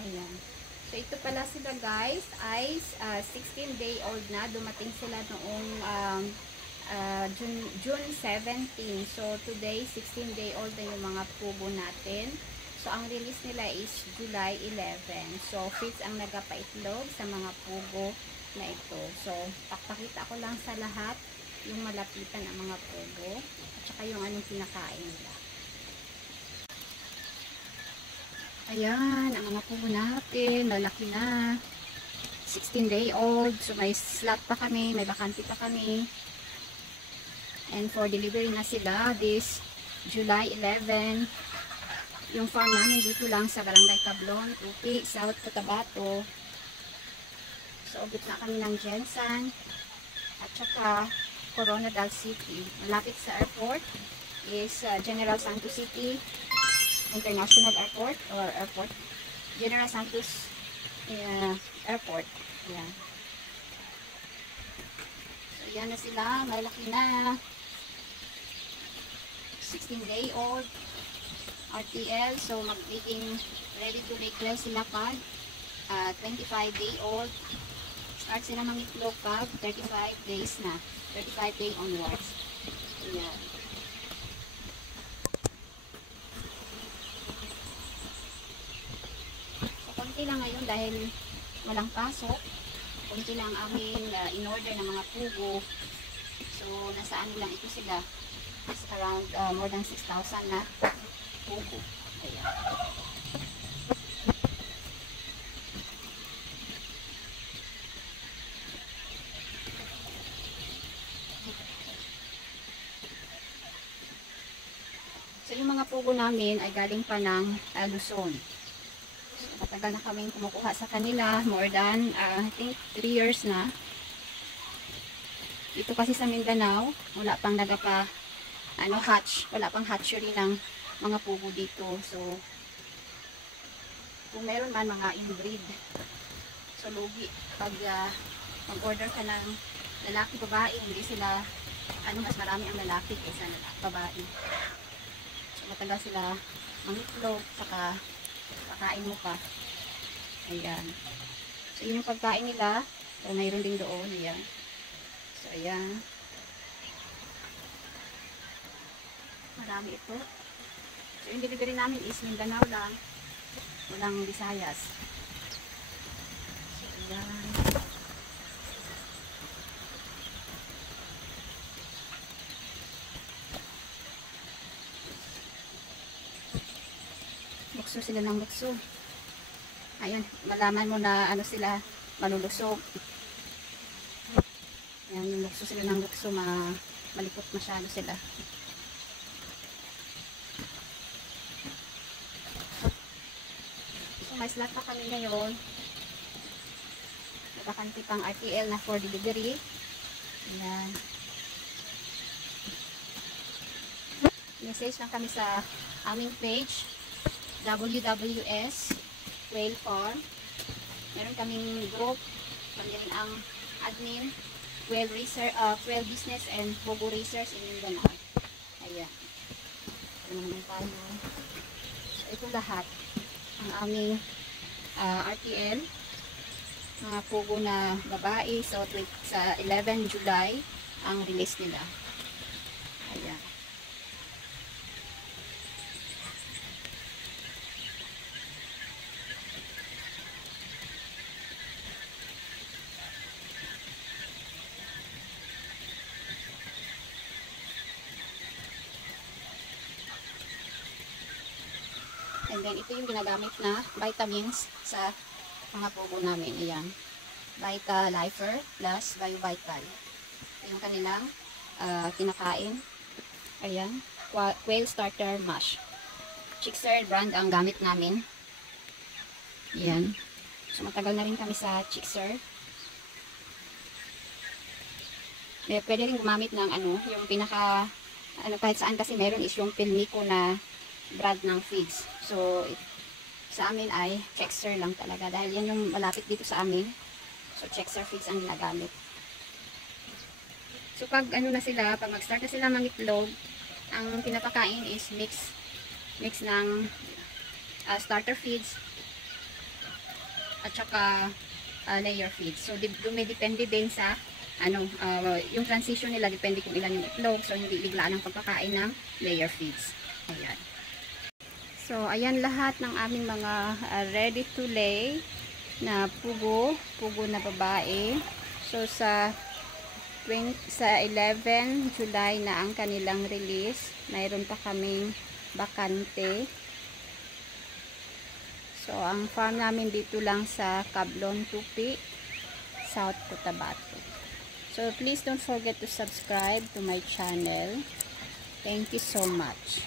Ayan. So, ito pala sila guys ay 16-day old na. Dumating sila noong June 17. So, today, 16-day old na yung mga pugo natin. So, ang release nila is July 11. So, feeds ang nagapaitlog sa mga pugo na ito. So, pakita ko lang sa lahat yung malapitan ang mga pugo at saka yung anong kinakain nila. Ayan, ang mga pugo natin, lalaki na. 16-day old. So, may slot pa kami, may bakante pa kami. And for delivery na sila this July 11. Yung farm namin dito lang sa Barangay Cablon, Tupi, South Cotabato. So, ubit na kami ng Jensen at saka Coronadal City. Malapit sa airport is General Santos City International Airport or Airport. General Santos Airport. Ayan. So, yan na sila. Malaki na. 16-day old. RTL. So, mag-breeding ready to make well sila pag 25-day old. Start sila mangitlog pag 35 days na. 35 day onwards. Ayan. So, konti lang ngayon dahil walang pasok. Konti lang aming in-order ng mga pugo. So, nasa ano lang ito sila. It's around more than 6,000 na pugo. Ayan. So, yung mga pugo namin ay galing pa ng Luzon. So, matagal na kaming kumukuha sa kanila. More than, I think, 3 years na. Dito kasi sa Mindanao, wala pang hatch. Wala pang hatchery ng mga pugo dito. So, kung meron man mga inbreed. So, lugi. Pag mag-order ka ng lalaki, babae, hindi sila, mas marami ang lalaki kaysa babae. Matagal sila mangitlog, saka pakain mo pa. Ayan. So, yun yung pagkain nila. So, mayroon din doon. Ayan. So, ayan. Marami ito. So, yung delivery namin is Mindanao lang. Walang Visayas. So, ayan. Bukso sila ng bukso. Ayun, malaman mo na sila malulusog. Ayan, yung bukso sila ng bukso, malikot masyado sila. So, may slot pa kami ngayon. Nagkakanti pang RTL na for delivery. Ayan. Message lang kami sa aming page. WWS Whale Farm. Meron kaming group. Kami rin ang admin. Whale Business and Pugo Racers in Mindanao. Ayan. Ito naman tayo. So, ito lahat. Ang aming RTL. Mga pugo na babae. So, sa 11 July ang release nila. Ayan. And then, ito yung ginagamit na vitamins sa mga pugo namin. Ayan. Vita Lifer plus BioVital. Ito yung kanilang kinakain. Ayan. Quail Starter Mash. Chickser brand ang gamit namin. Ayan. So, matagal na rin kami sa Chickser. Pwede rin gumamit ng yung pinaka, kahit saan kasi meron is yung Pilmico na brand ng feeds. So, sa amin ay Chickser lang talaga. Dahil yan yung malapit dito sa amin. So, Chickser feeds ang ginagamit. So, pag na sila, pag mag-start na sila mangitlog, ang pinapakain is mix ng starter feeds at saka layer feeds. So dumidepende din sa yung transition nila, depende kung ilan yung itlog. So hindi biglaan ang pagkakain ng layer feeds. Ayan. So ayan lahat ng aming mga ready to lay na pugo na babae. So sa 11 July na ang kanilang release. Mayroon pa kaming bakante. So ang farm namin dito lang sa Cablon, Tupi, South Cotabato. So please don't forget to subscribe to my channel. Thank you so much.